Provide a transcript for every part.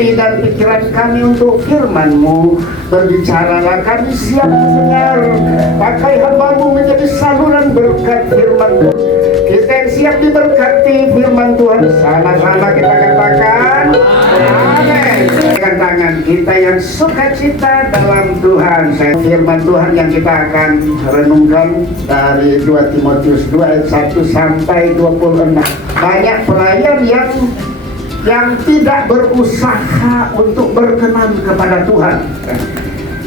hati dan pikiran kami untuk firman-Mu. Berbicaralah, kami siap mendengar. Pakai hamba-Mu menjadi saluran berkat firman-Mu. Kita yang siap diberkati firman Tuhan, sama-sama kita katakan amin. Dengan tangan kita yang sukacita dalam Tuhan. Firman Tuhan yang kita akan renungkan dari 2 Timotius 2 ayat 1 sampai 26. Banyak pelayan yang tidak berusaha untuk berkenan kepada Tuhan,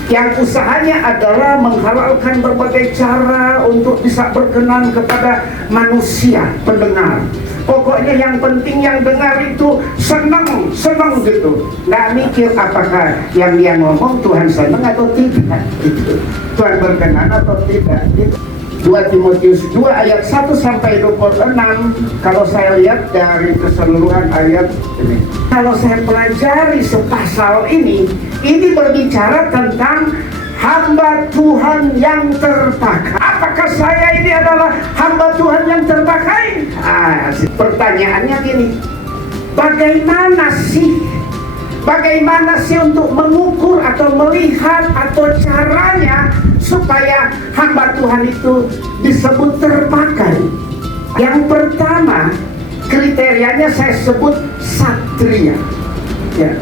yang usahanya adalah menghalalkan berbagai cara untuk bisa berkenan kepada manusia pendengar. Pokoknya yang penting yang dengar itu senang gitu, nggak mikir apakah yang dia ngomong Tuhan senang atau tidak, gitu. Tuhan berkenan atau tidak, gitu. 2 Timotius 2 ayat 1 sampai 26. Kalau saya lihat dari keseluruhan ayat ini, kalau saya pelajari sepasal ini berbicara tentang hamba Tuhan yang terpakai. Apakah saya ini adalah hamba Tuhan yang terpakai? Pertanyaannya gini, bagaimana sih untuk mengukur atau melihat atau caranya supaya hamba Tuhan itu disebut terpakai? Yang pertama, kriterianya saya sebut satria, ya.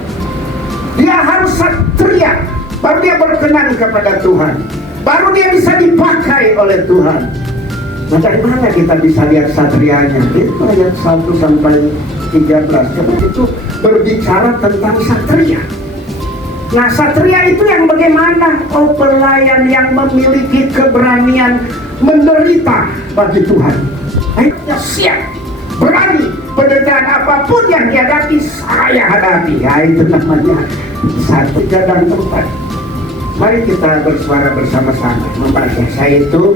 Dia harus satria, baru dia berkenan kepada Tuhan, baru dia bisa dipakai oleh Tuhan. Nah, dari mana kita bisa lihat satrianya? Itu ayat 1 sampai 13. Itu berbicara tentang satria. Nah, satria itu yang bagaimana? Oh, pelayan yang memiliki keberanian menderita bagi Tuhan. Akhirnya siap, berani, penderitaan apapun yang dihadapi, saya hadapi. Ya, itu namanya satu gadang tempat. Mari kita bersuara bersama-sama membaca. Saya itu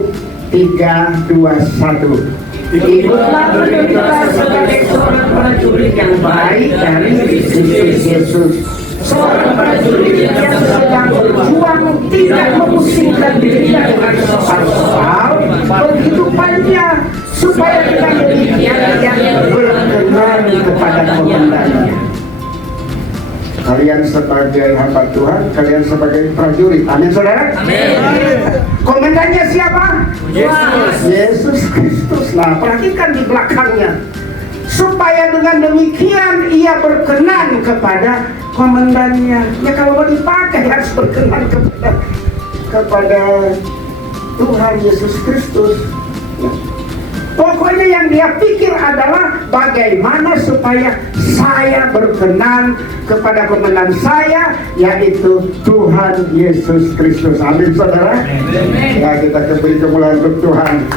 3, 2, 1. Ikutlah berita sebagai seorang prajurit yang baik dari Kristus Yesus, seorang prajurit yang sedang berjuang, tidak memusingkan dirinya dengan soal-soal penghidupannya, supaya kita demikian yang berkenan kepada komandannya. Kalian sebagai hamba Tuhan, kalian sebagai prajurit. Amin, saudara? Amin. Komandannya siapa? Yesus Kristus. Nah, perhatikan di belakangnya. Supaya dengan demikian ia berkenan kepada komandannya. Ya, kalau mau dipakai harus berkenan kepada Tuhan Yesus Kristus. Ya. Pokoknya yang dia pikir adalah bagaimana supaya saya berkenan kepada komandan saya, yaitu Tuhan Yesus Kristus. Amin, saudara. Amin. Ya, kita beri kemuliaan untuk Tuhan.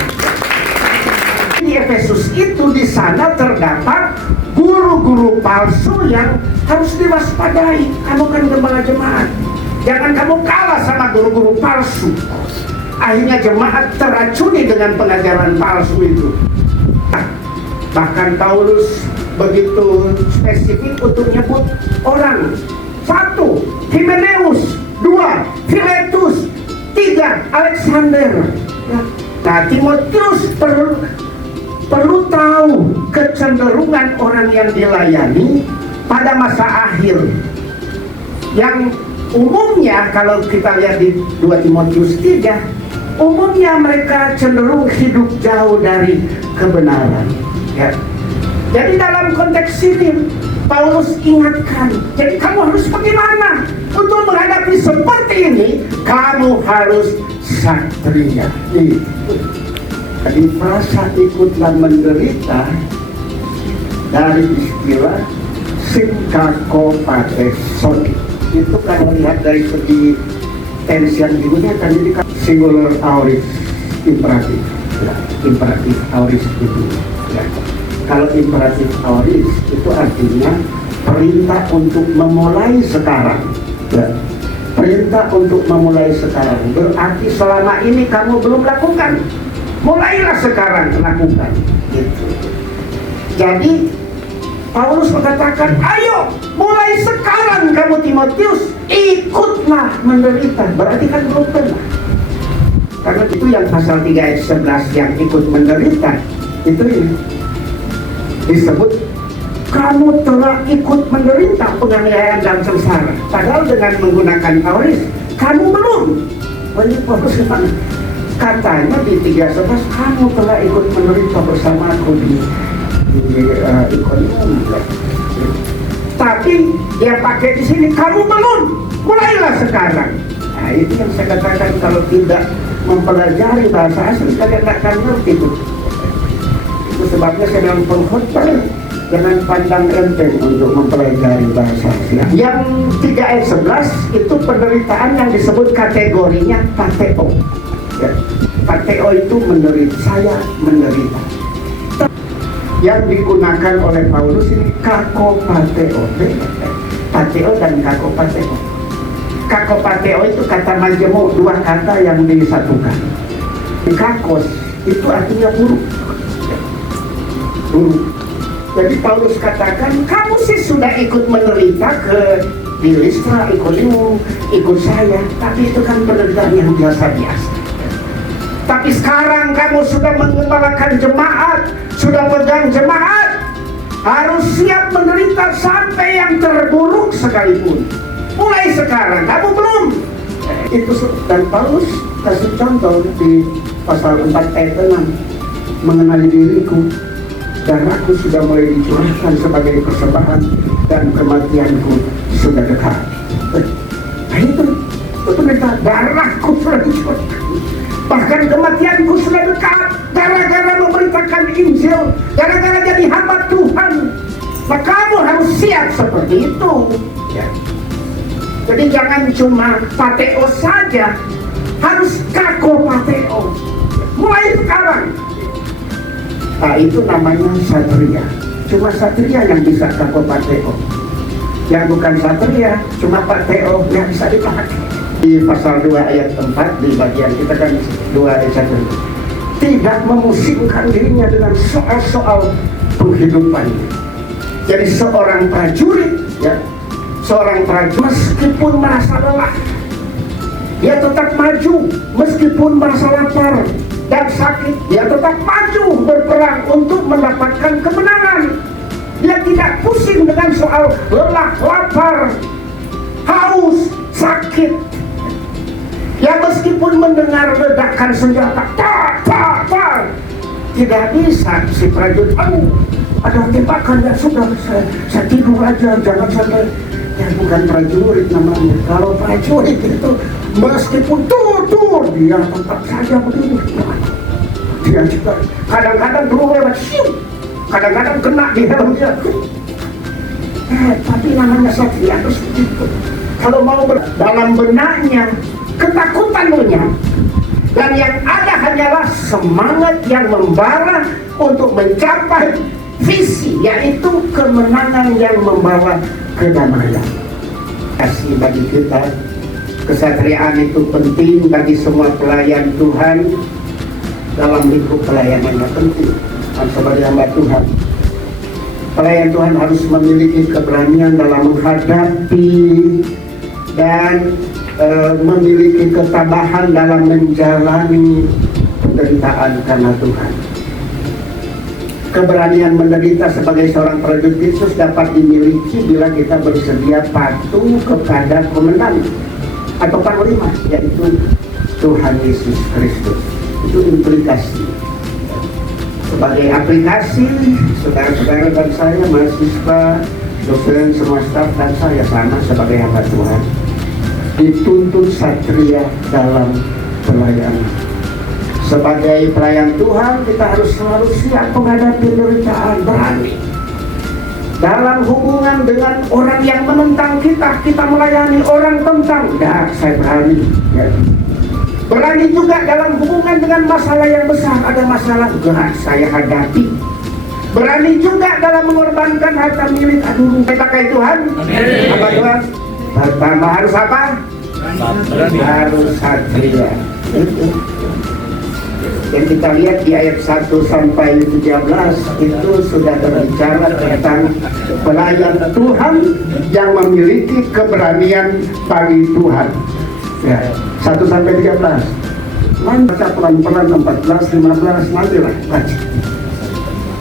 Di Efesus itu, di sana terdapat guru-guru palsu yang harus diwaspadai. Kamu kan gembala jemaat, jangan kamu kalah sama guru-guru palsu. Akhirnya jemaat teracuni dengan pengajaran palsu itu. Bahkan Paulus begitu spesifik untuk nyebut orang. 1. Himeneus, 2. Filetus, 3. Alexander. Nah, Timotius perlu tahu kecenderungan orang yang dilayani pada masa akhir, yang umumnya kalau kita lihat di 2 Timotius 3, umumnya mereka cenderung hidup jauh dari kebenaran, ya. Jadi dalam konteks ini Paulus ingatkan, jadi kamu harus bagaimana untuk menghadapi seperti ini? Kamu harus satria. Jadi frasa ikutlah menderita dari istilah sinkakopateson. Itu kalau lihat dari segi tensi yang digunakan, jadi singular aorist imperatif, ya, imperatif aorist itu, ya. Kalau imperatif aorist itu artinya perintah untuk memulai sekarang, ya. Perintah untuk memulai sekarang berarti selama ini kamu belum lakukan, mulailah sekarang lakukan, gitu. Jadi Paulus mengatakan, ayo mulai sekarang kamu Timotius ikutlah menderita. Berarti kan belum pernah. Karena itu yang pasal 3 ayat 11 yang ikut menderita, itu ini disebut kamu telah ikut menderita penganiayaan dan sengsara. Padahal dengan menggunakan tauris, kamu belum. Ini Paulus gimana? Katanya di 3:11, kamu telah ikut menderita bersama aku di Ikonium. Tapi dia pakai di sini, kamu belum. Mulailah sekarang. Nah, itu yang saya katakan, kalau tidak mempelajari bahasa asing, kalian tidak akan ngerti itu. Itu sebabnya saya bilang pengkhotbah jangan pandang enteng untuk mempelajari bahasa asing. Yang 3:11 itu penderitaan yang disebut kategorinya pateo. Ya. Pateo itu menderita, saya menderita. Yang digunakan oleh Paulus ini kakopateo. Pateo dan kakopateo. Kakopateo itu kata majemuk, dua kata yang disatukan. Kakos itu artinya buruk. Buruk. Jadi Paulus katakan, kamu sih sudah ikut menderita di Listra, Ikonium, ikut saya, tapi itu kan penderitaan yang biasa-biasa. Tapi sekarang kamu sudah mengembalakan jemaat, sudah pegang jemaat, harus siap menderita sampai yang terburuk sekalipun. Mulai sekarang, kamu belum. Itu dan Paulus kasih contoh di pasal 4 ayat 6, mengenali diriku, darahku sudah mulai dicurahkan sebagai persembahan dan kematianku sudah dekat. Nah itu berita, darahku sudah dicurahkan, bahkan kematianku sudah dekat, gara-gara memberitakan Injil, gara-gara jadi hamba Tuhan. Nah kamu harus siap seperti itu ya. Jadi jangan cuma pateo saja, harus kakopateo. Mulai sekarang. Nah itu namanya satria. Cuma satria yang bisa kakopateo. Yang bukan satria, cuma pateo yang bisa dipakai. Di pasal 2 ayat 4 di bagian kita kan 2 ayat 1. Tidak memusingkan dirinya dengan soal-soal penghidupan. Jadi seorang prajurit ya, seorang prajurit meskipun merasa lelah, dia tetap maju. Meskipun merasa lapar dan sakit, dia tetap maju berperang untuk mendapatkan kemenangan. Dia tidak pusing dengan soal lelah, lapar, haus, sakit. Ya meskipun mendengar ledakan senjata, tidak bisa si prajurit, ada tembakan, ya sudah, saya tidur aja, jangan sampai. Ya bukan prajurit namanya. Kalau prajurit itu meskipun tur, dia tetap saja begini. Dia juga kadang-kadang dulu lewat siu, kadang-kadang kena di helmnya. Tapi namanya satria harus begitu. Kalau mau dalam benaknya ketakutannya, dan yang ada hanyalah semangat yang membara untuk mencapai visi, yaitu kemenangan yang membawa kedamaian. Kasih bagi kita, kesatriaan itu penting bagi semua pelayan Tuhan. Dalam lingkup pelayanannya penting sebagai hamba Tuhan. Pelayan Tuhan harus memiliki keberanian dalam menghadapi dan memiliki ketabahan dalam menjalani penderitaan karena Tuhan. Keberanian menderita sebagai seorang prajurit Kristus dapat dimiliki bila kita bersedia patuh kepada komandan atau panglima, yaitu Tuhan Yesus Kristus. Itu implikasi. Sebagai aplikasi, saudara-saudara dan saya, mahasiswa, dosen, semua staf dan saya sama sebagai hamba Tuhan, dituntut satria dalam pelayanan. Sebagai pelayan Tuhan, kita harus selalu siap menghadapi penderitaan, berani. Dalam hubungan dengan orang yang menentang kita, kita melayani orang tentang, saya berani. Ya. Berani juga dalam hubungan dengan masalah yang besar, ada masalah, saya hadapi. Berani juga dalam mengorbankan harta milik, pakai Tuhan. Apa Tuhan? Pertama harus apa? Harus satria. Yang kita lihat di ayat 1 sampai 17 itu sudah berbicara tentang pelayan Tuhan yang memiliki keberanian bagi Tuhan. Ya, 1 sampai 13. Baca pelan-pelan 14, 15, nantilah baca.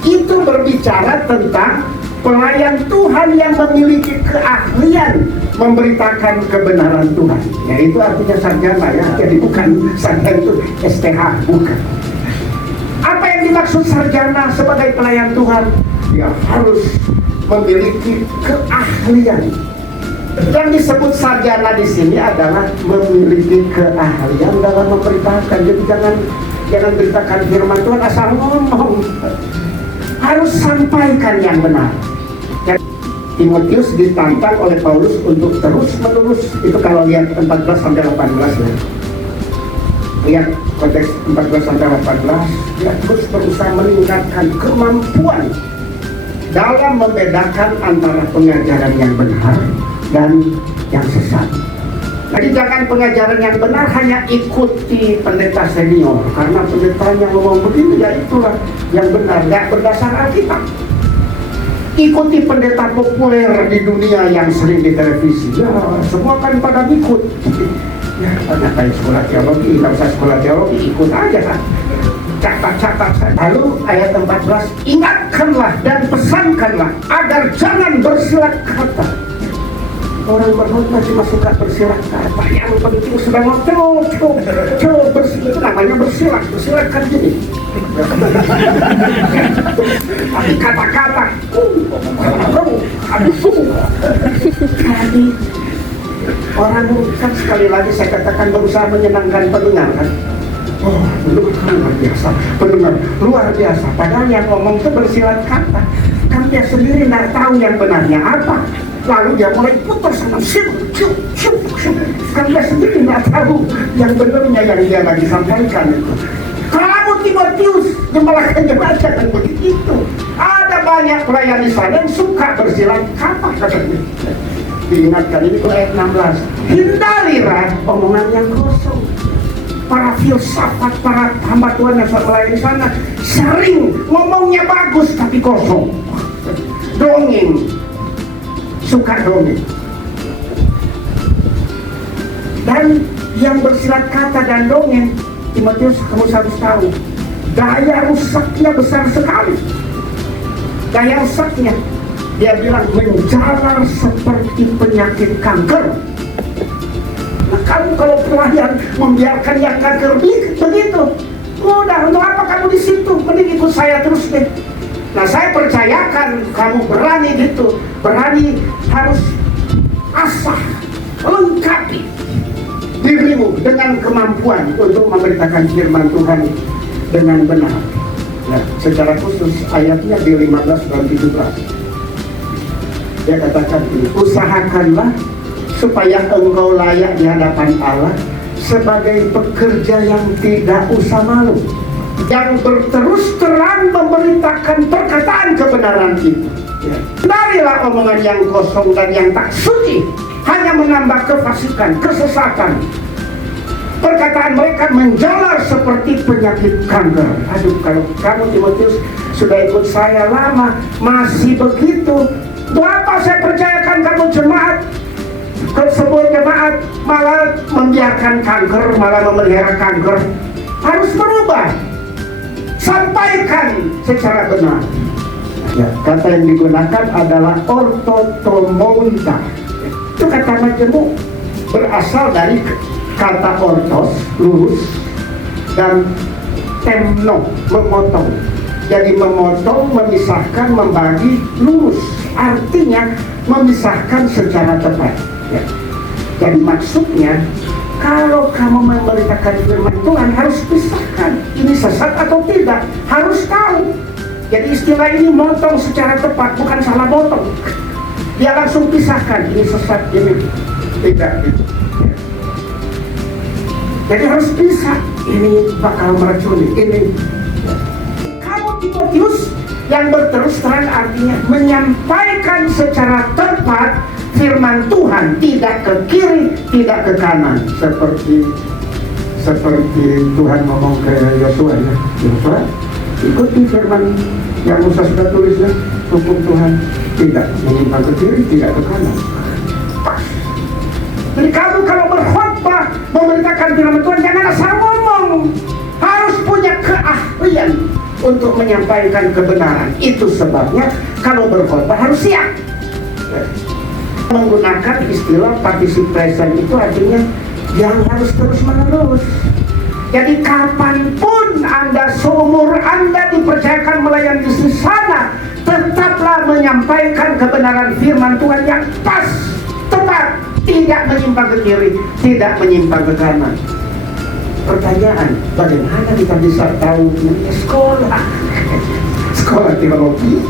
Itu berbicara tentang pelayan Tuhan yang memiliki keahlian memberitakan kebenaran Tuhan. Ya, itu artinya sarjana ya, jadi bukan sarjana itu STH, bukan. Apa yang dimaksud sarjana sebagai pelayan Tuhan? Dia harus memiliki keahlian. Yang disebut sarjana di sini adalah memiliki keahlian dalam memberitakan. Jadi jangan beritakan firman Tuhan asal ngomong. Harus sampaikan yang benar. Timotius ditantang oleh Paulus untuk terus menerus, itu kalau lihat 14 sampai 18 ya. Lihat konteks 14 sampai 18, dia terus berusaha meningkatkan kemampuan dalam membedakan antara pengajaran yang benar dan yang sesat. Jadi jangan pengajaran yang benar hanya ikuti pendeta senior, karena pendeta yang ngomong begini ya itulah yang benar, nggak berdasar Alkitab. Ikuti pendeta populer di dunia yang sering di televisi, ya semua kan pada ikut. Ya kayak sekolah teologi, nggak usah sekolah teologi, ikut aja kan. Catat-catat saja. Lalu ayat 14, ingatkanlah dan pesankanlah agar jangan bersilat kata. Orang berkhotbah cuma suka bersilat kata, yang penting sudah mau coba bersilat, itu namanya bersilat kan gini. Tapi kata-kata, jadi orang kan sekali lagi saya katakan berusaha menyenangkan pendengar kan. Oh, luar biasa, pendengar luar biasa. Padahal yang ngomong itu bersilat kata, kan dia sendiri nggak tahu yang benarnya apa. Lalu dia mulai putar sama kan dia sendiri nggak tahu yang benarnya yang dia lagi sampaikan itu. Kamu Timotius, jemaat jangan begitu. Ada banyak pelayan di sana yang suka bersilat kata katanya. Diingatkan ini ke ayat 16. Hindarilah omongan yang kosong. Para filsafat, para hamba Tuhan yang melayani di sana sering ngomongnya bagus tapi kosong. Dongeng, suka dongeng. Dan yang bersilat kata dan dongeng, Timotius kamu harus tahu, daya rusaknya besar sekali. Daya rusaknya, dia bilang menjalar seperti penyakit kanker. Nah, kamu kalau pelayan membiarkan yang kanker begitu, mudah, untuk apa kamu di situ? Mending ikut saya terus deh. Nah, saya percayakan kamu berani gitu, berani harus asah, lengkapi dirimu dengan kemampuan untuk memberitakan firman Tuhan dengan benar. Nah, secara khusus ayatnya di 15 dan 17. Dia katakan ini, usahakanlah supaya engkau layak di hadapan Allah sebagai pekerja yang tidak usah malu, yang berterus terang memberitakan perkataan kebenaran itu. Hindarilah omongan yang kosong dan yang tak suci, hanya menambah kefasikan, kesesatan. Perkataan mereka menjalar seperti penyakit kanker. Aduh, kalau kamu Timotius sudah ikut saya lama masih begitu, berapa saya percayakan kamu jemaat, ke sebuah jemaat malah membiarkan kanker, malah memelihara kanker. Harus berubah, sampaikan secara benar. Ya, kata yang digunakan adalah ortotomonta. Itu kata majemuk, berasal dari kata ortos, lurus, dan temno, memotong. Jadi memotong, memisahkan, membagi, lurus. Artinya memisahkan secara tepat. Ya. Jadi maksudnya, kalau kamu memberitakan firman Tuhan harus pisahkan ini sesat atau tidak, harus tahu. Jadi istilah ini motong secara tepat, bukan salah motong. Dia langsung pisahkan ini sesat, ini tidak gitu. Ya. Jadi harus pisah, ini bakal meracuni, ini. Ya. Kamu Timotius yang berterus terang artinya menyampaikan secara tepat firman Tuhan, tidak ke kiri, tidak ke kanan, seperti Tuhan ngomong ke Yosua ya. Yosua, ikuti firman yang Musa sudah tulis ya, hukum Tuhan, tidak menyimpang ke kiri, tidak ke kanan. Pas. Jadi kamu kalau berkhotbah memberitakan firman Tuhan jangan asal ngomong, harus punya keahlian untuk menyampaikan kebenaran. Itu sebabnya kalau berkhotbah harus siap. Menggunakan istilah participe present itu artinya yang harus terus menerus. Jadi kapanpun Anda, seumur Anda dipercayakan melayani di sana, tetaplah menyampaikan kebenaran firman Tuhan yang pas, tepat, tidak menyimpang ke kiri, tidak menyimpang ke kanan. Pertanyaan, bagaimana kita bisa tahu ini sekolah? Sekolah teologi.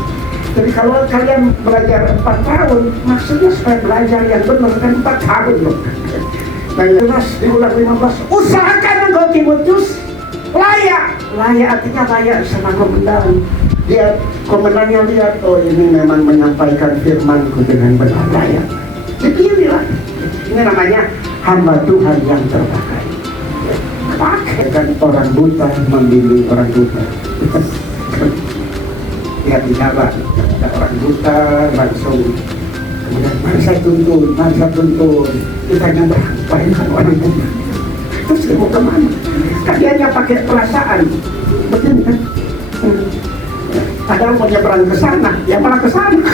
Jadi kalau kalian belajar 4 tahun, maksudnya supaya belajar yang benar kan 4 tahun loh. Nah, jelas di ulang 15, usahakan engkau Timotius layak. Layak artinya layak sama komandan. Dia komandannya lihat, oh ini memang menyampaikan firmanku dengan benar, layak. Dipilihlah. Ini namanya hamba Tuhan yang terpakai. Pakai kan orang buta membimbing orang buta. Lihat di Jawa, ada orang buta langsung. Kemudian mari saya tuntun, kita yang berapa kan orang buta. Terus dia mau kemana? Kaliannya pakai perasaan, betul kan? Padahal mau nyebrang ke sana, ya malah ke sana.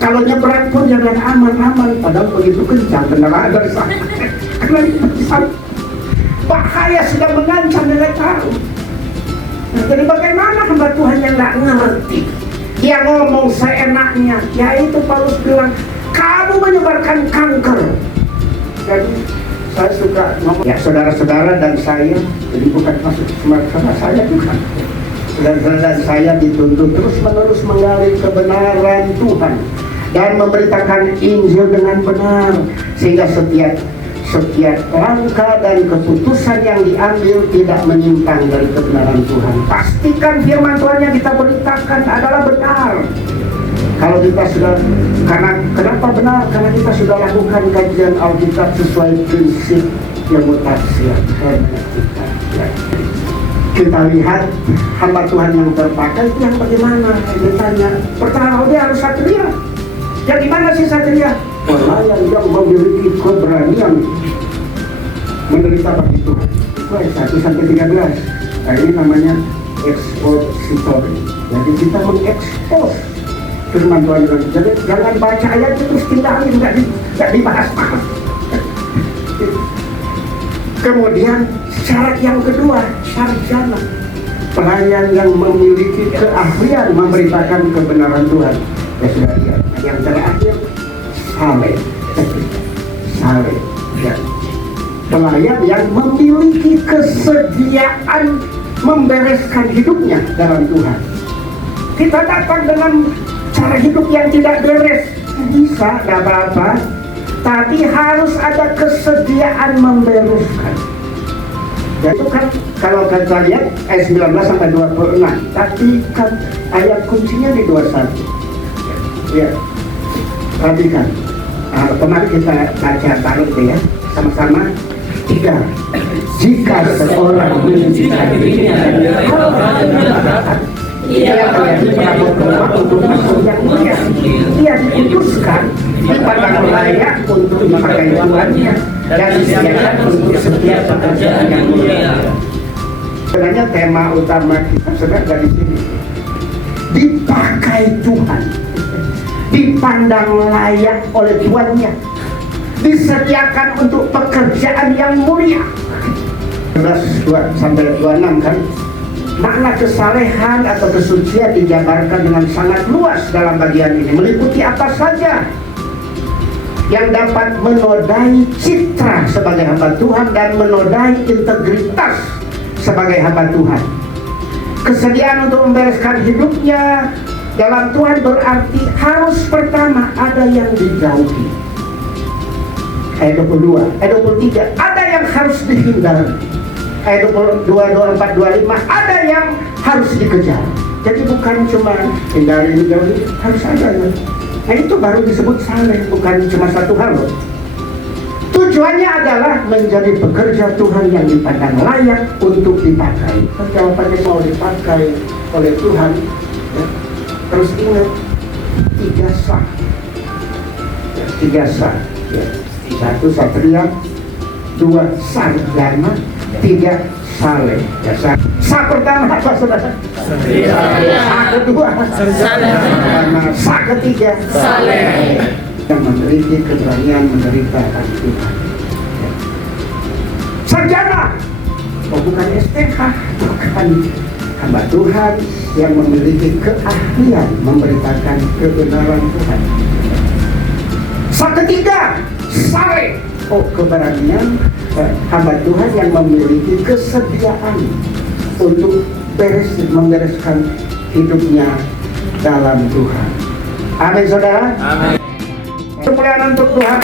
Kalau nyebrang pun jangan aman-aman, padahal begitu kencang kendaraan dari sana. Karena bahaya sudah mengancam dengan tahu. Nah, jadi bagaimana hamba Tuhan yang nggak ngerti? Dia ngomong seenaknya, yaitu Paulus bilang, kamu menyebarkan kanker. Jadi saya suka ngomong, ya saudara-saudara dan saya, jadi bukan masuk sama saya bukan. Saudara-saudara dan saya dituntut terus-menerus menggali kebenaran Tuhan dan memberitakan Injil dengan benar, sehingga setiap langkah dan keputusan yang diambil tidak menyimpang dari kebenaran Tuhan. Pastikan firman Tuhan yang kita beritakan adalah benar. Kalau kita sudah, kenapa benar? Karena kita sudah lakukan kajian Alkitab sesuai prinsip yang mutakhir. Kita lihat hamba Tuhan yang terpakai itu yang bagaimana? Ditanya, pertama dia harus satria. Jadi mana sih satria? Pelayan yang memiliki keberanian menderita bagi Tuhan. Itu ayat 1-13. Nah, ini namanya expository. Jadi kita mengekspos firman Tuhan. Jadi jangan baca ayat itu terus tinggalin, nggak dibahas-bahas. Kemudian syarat yang kedua, sarjana. Pelayan yang memiliki keahlian memberitakan kebenaran Tuhan. Ya sudah lihat. Yang terakhir, saleh. Ya. Pelayan yang memiliki kesediaan membereskan hidupnya dalam Tuhan. Kita datang dengan cara hidup yang tidak beres, bisa, tidak apa-apa, tapi harus ada kesediaan membereskan. Ya, itu kan kalau kita lihat ayat 19-26, tapi kan ayat kuncinya di 21. Ya, perhatikan. Kemarin kita baca bareng ya, sama-sama. 3. Jika seorang menyucikan dirinya ia menjadi perabot untuk masuk yang mulia. Ia diputuskan dipandang layak untuk dipakai Tuhannya dan disediakan untuk setiap pekerjaan yang mulia. Sebenarnya tema utama kita sebenarnya dari sini, dipakai Tuhan, dipandang layak oleh Tuhannya, disediakan untuk pekerjaan yang mulia. 11-26 kan, makna kesalehan atau kesucian dijabarkan dengan sangat luas dalam bagian ini, meliputi apa saja yang dapat menodai citra sebagai hamba Tuhan dan menodai integritas sebagai hamba Tuhan. Kesediaan untuk membereskan hidupnya dalam Tuhan berarti harus pertama ada yang dijauhi. Ayat 22, ayat 23, ada yang harus dihindari. Ayat 22, 24, 25, ada yang harus dikejar. Jadi bukan cuma hindari, dijauhi, harus ada. Nah itu baru disebut saleh, bukan cuma satu hal loh. Tujuannya adalah menjadi pekerja Tuhan yang dipandang layak untuk dipakai. Jawabannya mau dipakai oleh Tuhan, ya. Terus ingat 3 sah. Ya, 3 sah. Ya. 1 satria, 2 sarjana, 3 saleh. Ya, sa pertama apa saudara? Setia. Sa kedua Saleh. Sa ketiga Saleh. yang memiliki keberanian menderita bagi Tuhan. Ya. Sarjana, oh bukan STH, bukan, hamba Tuhan yang memiliki keahlian memberitakan kebenaran Tuhan. Sa ketiga saleh, oh keberanian hamba Tuhan yang memiliki kesediaan untuk membereskan hidupnya dalam Tuhan. Amin saudara. Amin. Kemuliaan untuk Tuhan.